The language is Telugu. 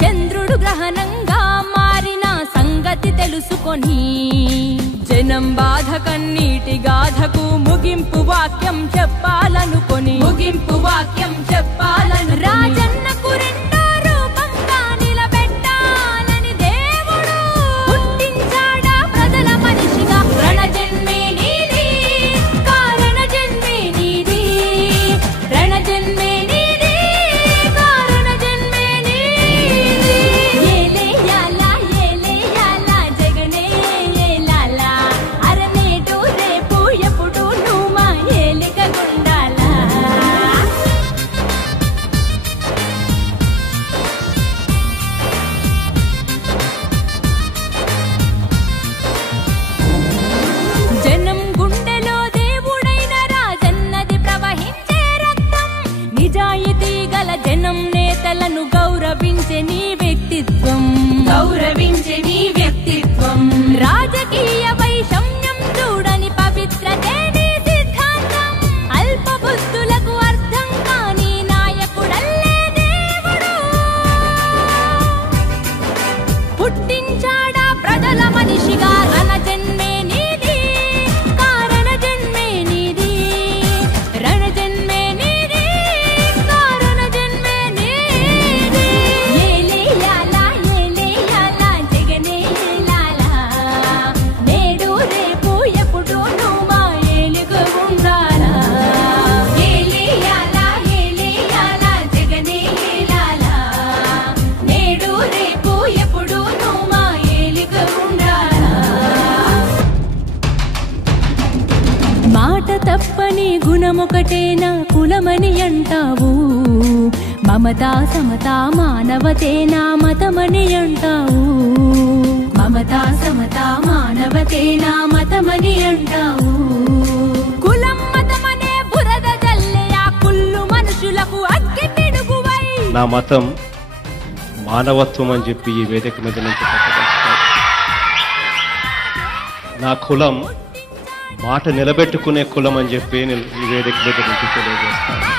చంద్రుడు గ్రహణంగా మారిన సంగతి తెలుసుకొని జనం బాధ కన్నీటి గాథకు ముగింపు వాక్యం చెప్పాలనుకొని రాజన్నకు రెండో రూపంగా నిలబెట్టాలని దేవుడు పుట్టించాడా ప్రజల మనిషిగా. రణజన్మే నీది కారణ జన్మే నీది, రణజన్మే గౌరవించే నీ వ్యక్తిత్వం రాజకీయ వైషమ్యం చూడని పవిత్రతే నీ సిద్ధాంతం. అల్ప బుద్ధులకు అర్థం కాని నాయకుడల్లే దేవుడు పుట్టించాడా ప్రజల మనిషిగా. రణజన్మే నీది కారణ జన్మే నీది, రణజన్మే నీది కారణ జన్మే నీది. మాట తప్పని గుణమొకటేనా కులమని అంటావు, మమతా సమతా మానవతేనా మతమని అంటావు, మమతా సమతా మానవతేనా మతమని అంటావు. కులం మతమనే బురద జల్లే ఆ కుళ్ళు మనుషులకు అగ్గి పిడుగువై. నా మతం మానవత్వం అని చెప్పి ఈ వేదిక మీద నుంచి నా కులం మాట నిలబెట్టుకునే కులం అని చెప్పి ఈ వేదిక మీద నుంచి తెలియజేస్తాను.